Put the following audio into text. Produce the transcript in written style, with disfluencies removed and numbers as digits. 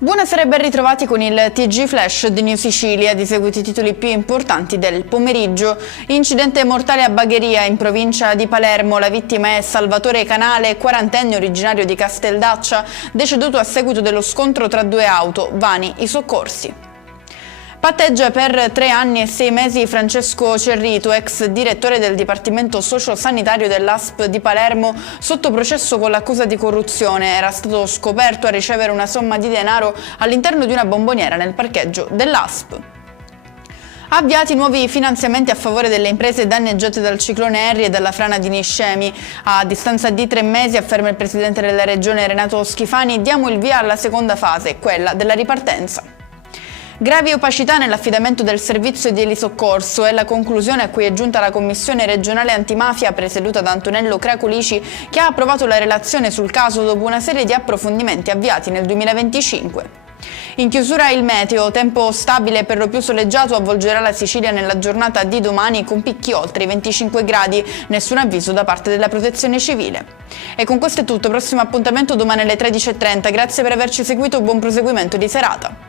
Buonasera e ben ritrovati con il TG Flash di New Sicilia, di seguito i titoli più importanti del pomeriggio. Incidente mortale a Bagheria in provincia di Palermo, la vittima è Salvatore Canale, quarantenne originario di Casteldaccia, deceduto a seguito dello scontro tra due auto, vani i soccorsi. Patteggia per 3 anni e 6 mesi Francesco Cerrito, ex direttore del Dipartimento Sociosanitario dell'ASP di Palermo, sotto processo con l'accusa di corruzione. Era stato scoperto a ricevere una somma di denaro all'interno di una bomboniera nel parcheggio dell'ASP. Avviati nuovi finanziamenti a favore delle imprese danneggiate dal ciclone Harry e dalla frana di Niscemi. A distanza di 3 mesi, afferma il presidente della regione Renato Schifani, diamo il via alla seconda fase, quella della ripartenza. Gravi opacità nell'affidamento del servizio di elisoccorso è la conclusione a cui è giunta la Commissione regionale antimafia presieduta da Antonello Craculici, che ha approvato la relazione sul caso dopo una serie di approfondimenti avviati nel 2025. In chiusura il meteo, tempo stabile e per lo più soleggiato avvolgerà la Sicilia nella giornata di domani con picchi oltre i 25 gradi, nessun avviso da parte della Protezione Civile. E con questo è tutto, prossimo appuntamento domani alle 13:30, grazie per averci seguito, buon proseguimento di serata.